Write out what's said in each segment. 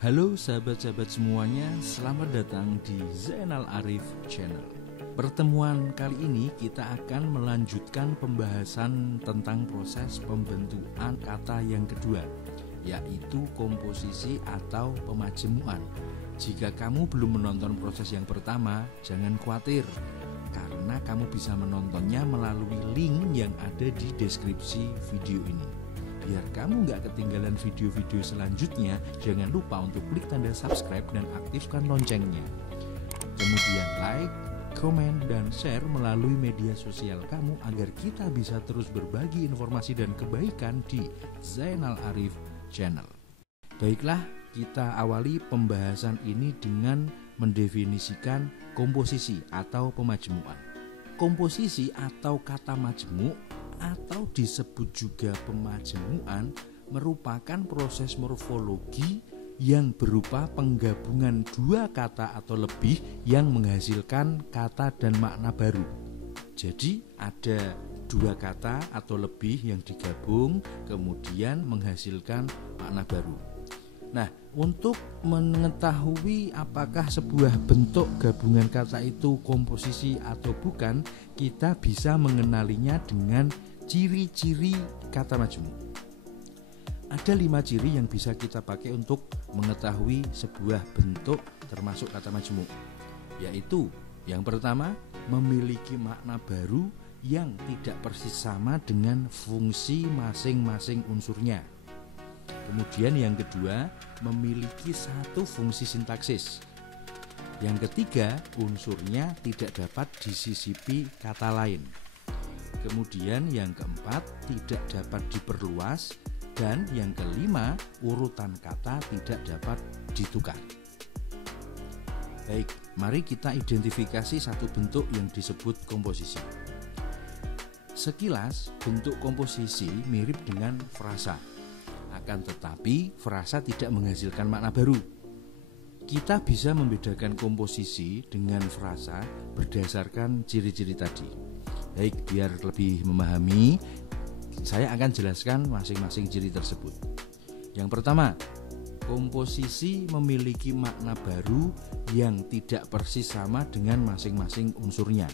Halo sahabat-sahabat semuanya, selamat datang di Zainal Arif Channel. Pertemuan kali ini kita akan melanjutkan pembahasan tentang proses pembentukan kata yang kedua, yaitu komposisi atau pemajemukan. Jika kamu belum menonton proses yang pertama, jangan khawatir, karena kamu bisa menontonnya melalui link yang ada di deskripsi video ini. Biar kamu nggak ketinggalan video-video selanjutnya, jangan lupa untuk klik tanda subscribe dan aktifkan loncengnya. Kemudian like, komen, dan share melalui media sosial kamu agar kita bisa terus berbagi informasi dan kebaikan di Zainal Arif Channel. Baiklah, kita awali pembahasan ini dengan mendefinisikan komposisi atau pemajemukan. Komposisi atau kata majemuk atau disebut juga pemajemukan merupakan proses morfologi yang berupa penggabungan dua kata atau lebih yang menghasilkan kata dan makna baru. Jadi ada dua kata atau lebih yang digabung kemudian menghasilkan makna baru. Nah, untuk mengetahui apakah sebuah bentuk gabungan kata itu komposisi atau bukan, kita bisa mengenalinya dengan ciri-ciri kata majemuk. Ada 5 ciri yang bisa kita pakai untuk mengetahui sebuah bentuk termasuk kata majemuk, yaitu yang pertama, memiliki makna baru yang tidak persis sama dengan fungsi masing-masing unsurnya. Kemudian yang kedua, memiliki satu fungsi sintaksis. Yang ketiga, unsurnya tidak dapat disisipi kata lain. Kemudian yang keempat, tidak dapat diperluas. Dan yang kelima, urutan kata tidak dapat ditukar. Baik, mari kita identifikasi satu bentuk yang disebut komposisi. Sekilas, bentuk komposisi mirip dengan frasa. Akan tetapi, frasa tidak menghasilkan makna baru. Kita bisa membedakan komposisi dengan frasa berdasarkan ciri-ciri tadi. Baik, biar lebih memahami, saya akan jelaskan masing-masing ciri tersebut. Yang pertama, komposisi memiliki makna baru yang tidak persis sama dengan masing-masing unsurnya.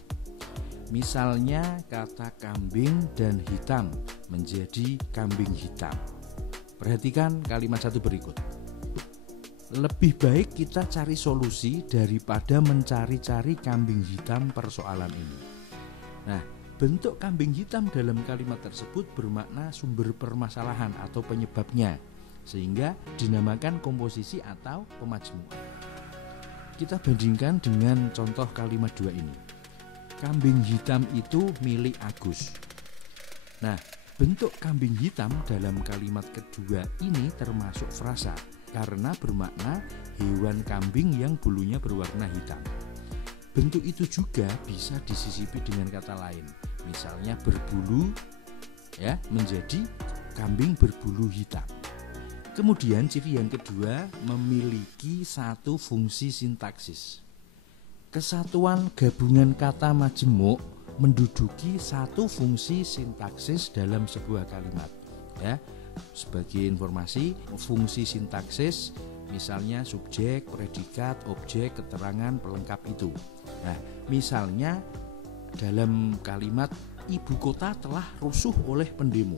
Misalnya kata kambing dan hitam menjadi kambing hitam. Perhatikan kalimat satu berikut. Lebih baik kita cari solusi daripada mencari-cari kambing hitam persoalan ini. Nah, bentuk kambing hitam dalam kalimat tersebut bermakna sumber permasalahan atau penyebabnya, sehingga dinamakan komposisi atau pemajemukan. Kita bandingkan dengan contoh kalimat 2 ini. Kambing hitam itu milik Agus. Nah, bentuk kambing hitam dalam kalimat kedua ini termasuk frasa karena bermakna hewan kambing yang bulunya berwarna hitam. Bentuk itu juga bisa disisipi dengan kata lain. Misalnya berbulu menjadi kambing berbulu hitam. Kemudian ciri yang kedua, memiliki satu fungsi sintaksis. Kesatuan gabungan kata majemuk menduduki satu fungsi sintaksis dalam sebuah kalimat. Sebagai informasi, fungsi sintaksis misalnya subjek, predikat, objek, keterangan, pelengkap itu. Nah, misalnya dalam kalimat ibu kota telah rusuh oleh pendemo.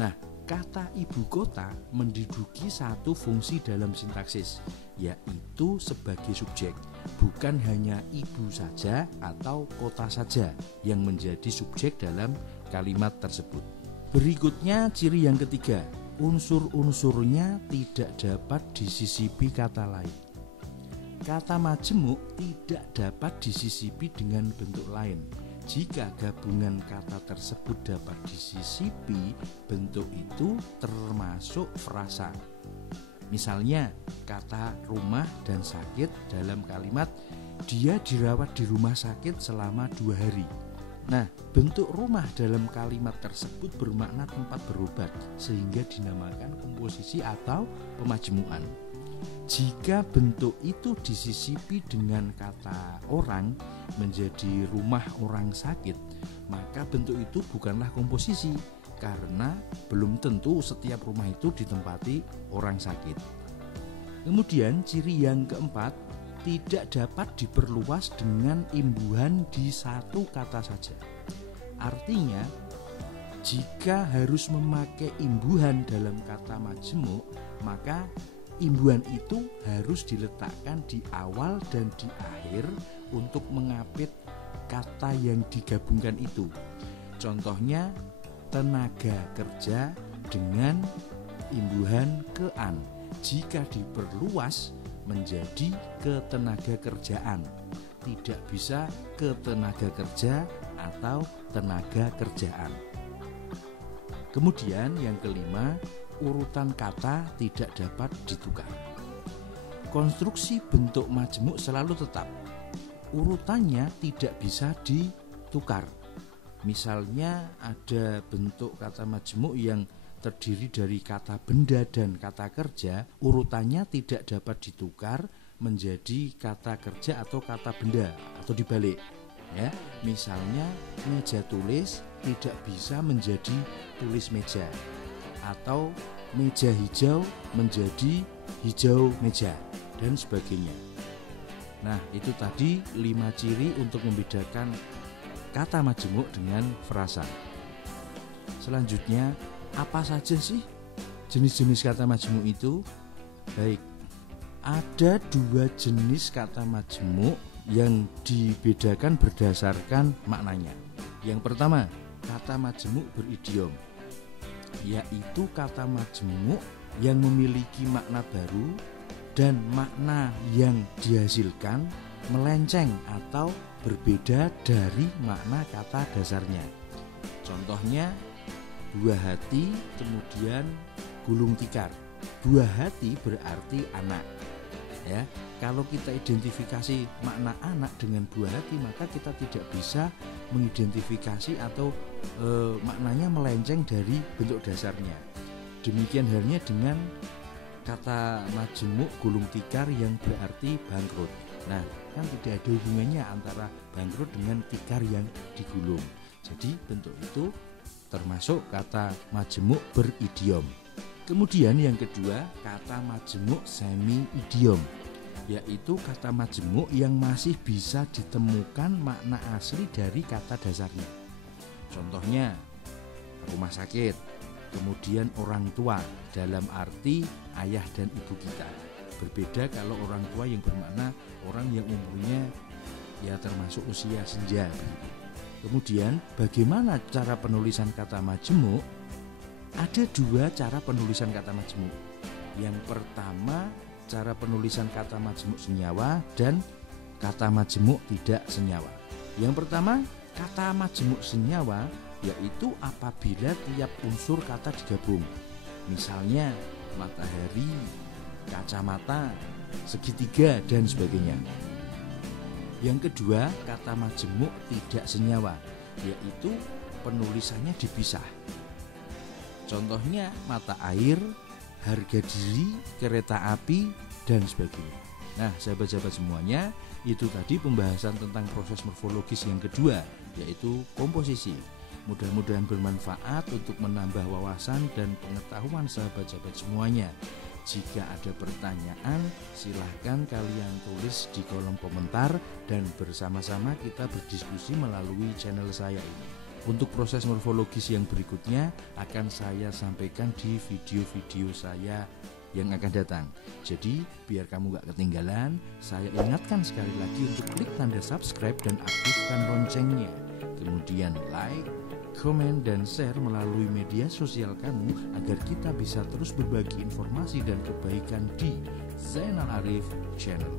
Nah, kata ibu kota menduduki satu fungsi dalam sintaksis, yaitu sebagai subjek. Bukan hanya ibu saja atau kota saja yang menjadi subjek dalam kalimat tersebut. Berikutnya ciri yang ketiga, unsur-unsurnya tidak dapat disisipi kata lain. Kata majemuk tidak dapat disisipi dengan bentuk lain. Jika gabungan kata tersebut dapat disisipi, bentuk itu termasuk frasa. Misalnya, kata rumah dan sakit dalam kalimat dia dirawat di rumah sakit selama 2 hari. Nah, bentuk rumah dalam kalimat tersebut bermakna tempat berobat, sehingga dinamakan komposisi atau pemajemukan. Jika bentuk itu disisipi dengan kata orang menjadi rumah orang sakit, maka bentuk itu bukanlah komposisi, karena belum tentu setiap rumah itu ditempati orang sakit. Kemudian ciri yang keempat, tidak dapat diperluas dengan imbuhan di satu kata saja. Artinya, jika harus memakai imbuhan dalam kata majemuk, maka imbuhan itu harus diletakkan di awal dan di akhir untuk mengapit kata yang digabungkan itu. Contohnya, tenaga kerja dengan imbuhan ke-an. Jika diperluas menjadi ketenaga kerjaan, tidak bisa ketenaga kerja atau tenaga kerjaan. Kemudian yang kelima, urutan kata tidak dapat ditukar. Konstruksi bentuk majemuk selalu tetap. Urutannya tidak bisa ditukar. Misalnya ada bentuk kata majemuk yang terdiri dari kata benda dan kata kerja, urutannya tidak dapat ditukar menjadi kata kerja atau kata benda atau dibalik. Ya, misalnya meja tulis tidak bisa menjadi tulis meja, atau meja hijau menjadi hijau meja, dan sebagainya. Nah, itu tadi 5 ciri untuk membedakan kata majemuk dengan frasa. Selanjutnya, apa saja sih jenis-jenis kata majemuk itu? Baik, ada 2 jenis kata majemuk yang dibedakan berdasarkan maknanya. Yang pertama, kata majemuk beridiom, yaitu kata majemuk yang memiliki makna baru dan makna yang dihasilkan melenceng atau berbeda dari makna kata dasarnya. Contohnya, buah hati kemudian gulung tikar. Buah hati berarti anak. Ya, kalau kita identifikasi makna anak dengan buah hati, maka kita tidak bisa mengidentifikasi atau maknanya melenceng dari bentuk dasarnya. Demikian halnya dengan kata majemuk gulung tikar yang berarti bangkrut. Nah, kan tidak ada hubungannya antara bangkrut dengan tikar yang digulung. Jadi bentuk itu termasuk kata majemuk beridiom. Kemudian yang kedua, kata majemuk semi idiom, yaitu kata majemuk yang masih bisa ditemukan makna asli dari kata dasarnya. Contohnya, rumah sakit, kemudian orang tua dalam arti ayah dan ibu kita. Berbeda kalau orang tua yang bermakna orang yang umurnya ya termasuk usia senja. Kemudian bagaimana cara penulisan kata majemuk? Ada 2 cara penulisan kata majemuk. Yang pertama, cara penulisan kata majemuk senyawa dan kata majemuk tidak senyawa. Yang pertama, kata majemuk senyawa yaitu apabila tiap unsur kata digabung. Misalnya matahari, kacamata, segitiga, dan sebagainya. Yang kedua, kata majemuk tidak senyawa, yaitu penulisannya dipisah. Contohnya mata air, harga diri, kereta api, dan sebagainya. Nah, sahabat-sahabat semuanya, itu tadi pembahasan tentang proses morfologis yang kedua, yaitu komposisi. Mudah-mudahan bermanfaat untuk menambah wawasan dan pengetahuan sahabat-sahabat semuanya. Jika ada pertanyaan, silahkan kalian tulis di kolom komentar dan bersama-sama kita berdiskusi melalui channel saya ini. Untuk proses morfologis yang berikutnya akan saya sampaikan di video-video saya yang akan datang. Jadi biar kamu gak ketinggalan, saya ingatkan sekali lagi untuk klik tanda subscribe dan aktifkan loncengnya. Kemudian like, komen, dan share melalui media sosial kamu agar kita bisa terus berbagi informasi dan kebaikan di Zainal Arif Channel.